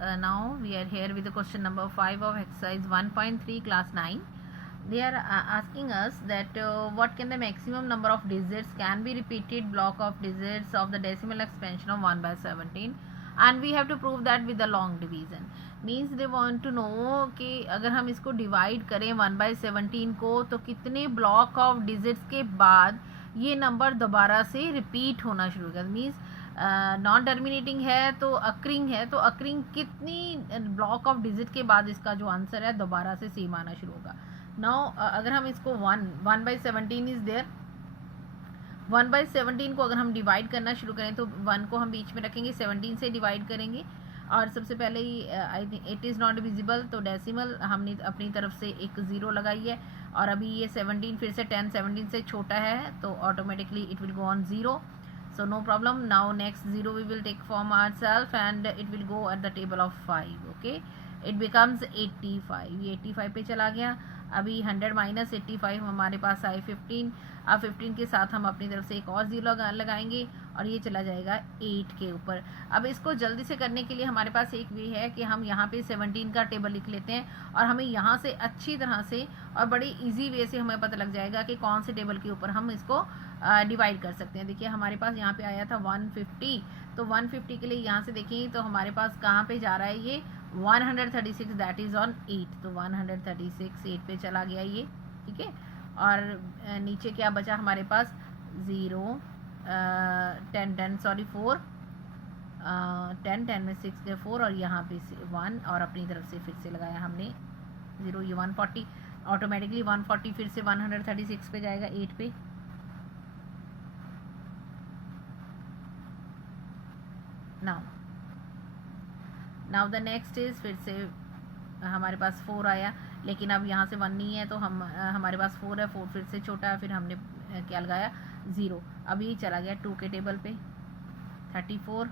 now we are here with the question number 5 of exercise 1.3 class 9. They are asking us that what can the maximum number of digits can be repeated block of digits of the decimal expansion of 1 by 17, and we have to prove that with the long division. Means they want to know कि अगर हम इसको divide करें 1 by 17 को तो कितने block of digits के बाद ये नंबर दोबारा से रिपीट होना शुरू होगा. मीन्स नॉन टर्मिनेटिंग है तो अक्रिंग है, तो अक्रिंग कितनी ब्लॉक ऑफ डिजिट के बाद इसका जो आंसर है दोबारा से सेम आना शुरू होगा. नाउ अगर हम इसको 1 by 17 इज देयर, 1 by 17 को अगर हम डिवाइड करना शुरू करें तो 1 को हम बीच में रखेंगे, 17 से डिवाइड करेंगे और सबसे पहले ही I think it is not visible, तो डेसिमल हमने अपनी तरफ से एक ज़ीरो लगाई है और अभी ये 17 फिर से 10 17 से छोटा है तो automatically it will go on zero. So no problem. Now next 0 we will take from ourselves and it will go at the table of 5. Okay, it becomes 85. ये 85 पे चला गया. अभी 100 माइनस 85 हमारे पास आए 15. अब 15 के साथ हम अपनी तरफ से एक और 0 लगाएंगे और ये चला जाएगा 8 के ऊपर. अब इसको जल्दी से करने के लिए हमारे पास एक वे है कि हम यहाँ पे 17 का टेबल लिख लेते हैं और हमें यहाँ से अच्छी तरह से और बड़ी इजी वे से हमें पता लग जाएगा कि कौन से टेबल के ऊपर हम इसको डिवाइड कर सकते हैं. देखिए हमारे पास यहाँ पे आया था 150, तो 150 के लिए यहाँ से देखें तो हमारे पास कहाँ पे जा रहा है ये 136, दैट इज़ ऑन 8. तो 136 8 पे चला गया ये, ठीक है. और नीचे क्या बचा हमारे पास 0 10 10 सॉरी 4 10 10 में 6 के 4 और यहाँ पे 1 और अपनी तरफ से फिर से लगाया हमने 0. ये 140 ऑटोमेटिकली 140 फिर से 136 पे जाएगा 8 पे. नाउ द नेक्स्ट इज फिर से हमारे पास 4 आया, लेकिन अब यहाँ से 1 नहीं है तो हमारे पास 4 है, 4 फिर से छोटा है, फिर हमने क्या लगाया 0. अब ये चला गया 2 के टेबल पे 34,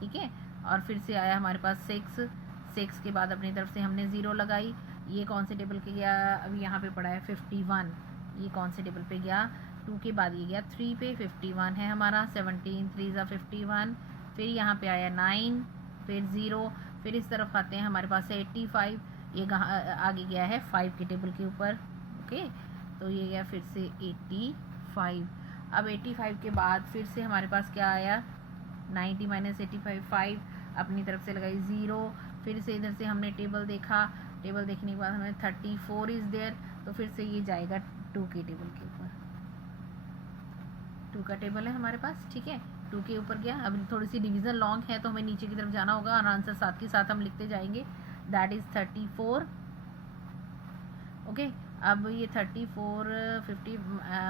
ठीक है. और फिर से आया हमारे पास 6 के बाद अपनी तरफ से हमने 0 लगाई. ये कौन से टेबल पे गया, अभी यहाँ पे पड़ा है 51. ये कौन से टेबल पे गया 2 के बाद ये गया 3 पे, 51 है हमारा. 17 3 ज़ा 51. फिर यहाँ पे आया 9, फिर 0. फिर इस तरफ आते हैं हमारे पास 85. ये आगे गया है 5 के टेबल के ऊपर. ओके, तो ये गया फिर से 85. अब 85 के बाद फिर से हमारे पास क्या आया 90 माइनस 85 5. अपनी तरफ से लगाई 0. फिर से इधर से हमने टेबल देखा, टेबल देखने के बाद हमें 34 इज़ देयर, तो फिर से ये जाएगा 2 के टेबल के ऊपर. 2 का टेबल है हमारे पास, ठीक है. 2 के ऊपर गया. अब थोड़ी सी डिवीज़न लॉन्ग है तो हमें नीचे की तरफ जाना होगा और आंसर साथ के साथ हम लिखते जाएंगे. That is 34. ओके, अब ये 34 50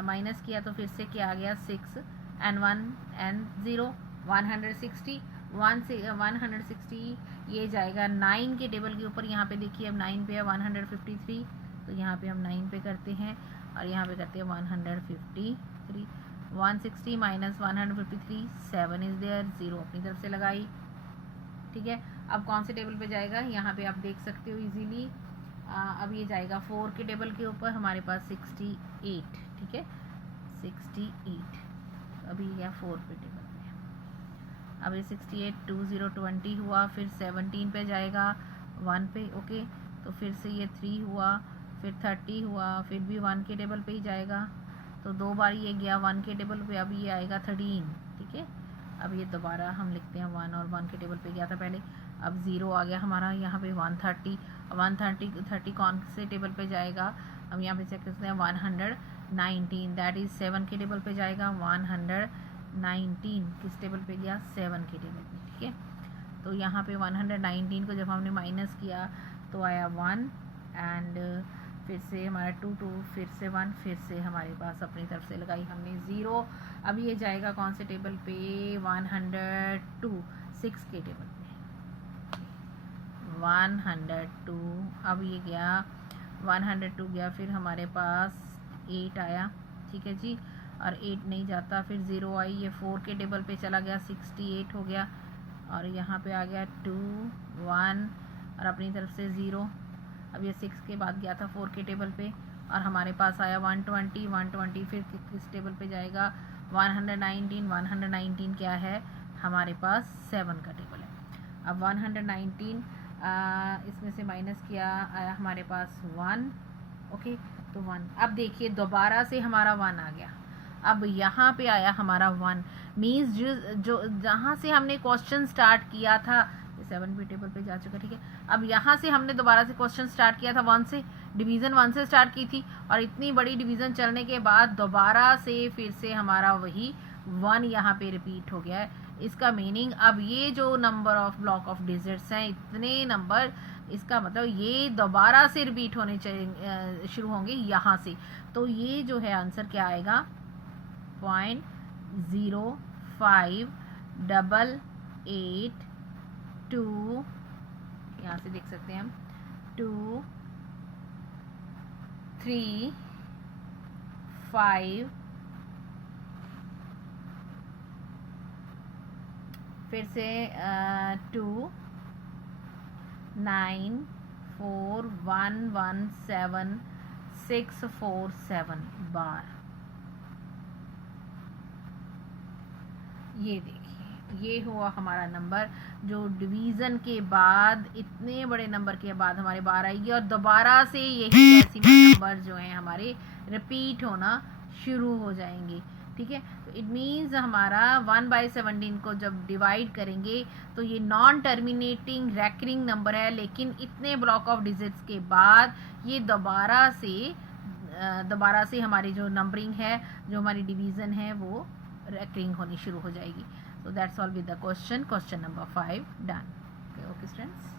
माइनस किया तो फिर से क्या आ गया 6 एंड 1 एंड 0 160. 160 ये जाएगा 9 के टेबल के ऊपर. यहाँ पे देखिए अब 9 पे है 153, तो यहाँ पे हम 9 पे करते हैं और यहाँ पे करते हैं 153. 160 माइनस 153 7 इज़ देयर. 0 अपनी तरफ से लगाई, ठीक है. अब कौन से टेबल पे जाएगा यहाँ पे आप देख सकते हो इजीली. अब ये जाएगा 4 के टेबल के ऊपर हमारे पास 68, ठीक है 68. अभी गया 4 पे टेबल पे. अब ये 68 2 0 20 हुआ. फिर 17 पे जाएगा 1 पे. ओके, तो फिर से ये 3 हुआ, फिर 30 हुआ, फिर भी 1 के टेबल पे ही जाएगा. तो 2 बार ये गया 1 के टेबल पे. अब ये आएगा 13, ठीक है. अब ये दोबारा हम लिखते हैं 1 और 1 के टेबल पे गया था पहले. अब 0 आ गया हमारा यहाँ पे 130 कौन से टेबल पे जाएगा हम यहाँ पे चेक करते हैं 119, दैट इज़ 7 के टेबल पे जाएगा. 119 किस टेबल पे गया 7 के टेबल पे, ठीक है. तो यहाँ पे 119 को जब हमने माइनस किया तो आया 1 एंड फिर से हमारा 2 2 फिर से 1, फिर से हमारे पास अपनी तरफ से लगाई हमने 0. अब ये जाएगा कौन से टेबल पे 102 6 के टेबल पे 102. अब ये गया 102 गया, फिर हमारे पास 8 आया, ठीक है जी. और 8 नहीं जाता, फिर 0 आई, ये 4 के टेबल पे चला गया 68 हो गया. और यहाँ पे आ गया 2 1 और अपनी तरफ से 0. अब ये 6 के बाद गया था 4 के टेबल पे और हमारे पास आया 120 फिर किस टेबल पे जाएगा 119 क्या है हमारे पास 7 का टेबल है. अब 119 इसमें से माइनस किया, आया हमारे पास 1, ओके, तो 1। अब देखिए दोबारा से हमारा 1 आ गया, अब यहाँ पे आया हमारा 1, मीन्स जो जहाँ से हमने क्वेश्चन स्टार्ट किया था, 7 भी टेबल पे जा चुका, ठीक है। अब यहाँ से हमने दोबारा से क्वेश्चन स्टार्ट किया था 1 से, डिवीज़न 1 से स्टार्ट की थी, और इतनी बड़ी डिवीज़न चलने के बाद दोबारा से फिर से हमारा वही 1 यहाँ पे रिपीट हो गया है। इसका मीनिंग अब ये जो number of block of digits हैं, इतने नंबर, इसका मतलब ये दोबारा से रिपीट होने चाहिए, शुरू होंगे यहाँ से। तो ये जो है आंसर क्या आएगा, 0.058882, यहाँ से देख सकते हैं हम, 2 3 5, फिर से 2 9 4 1 1 7 6 4 7 बार। ये देखिए ये हुआ हमारा नंबर, जो डिवीज़न के बाद, इतने बड़े नंबर के बाद हमारे बार आएगी, और दोबारा से यही डेसिमल नंबर जो हैं हमारे रिपीट होना शुरू हो जाएंगे, ठीक है। तो इट मीन्स हमारा 1/17 को जब डिवाइड करेंगे तो ये नॉन टर्मिनेटिंग रैकरिंग नंबर है, लेकिन इतने ब्लॉक ऑफ डिजिट्स के बाद ये दोबारा से हमारी जो नंबरिंग है, जो हमारी डिवीज़न है, वो रैकरिंग होनी शुरू हो जाएगी। So that's all with the question number 5 done. Okay, students.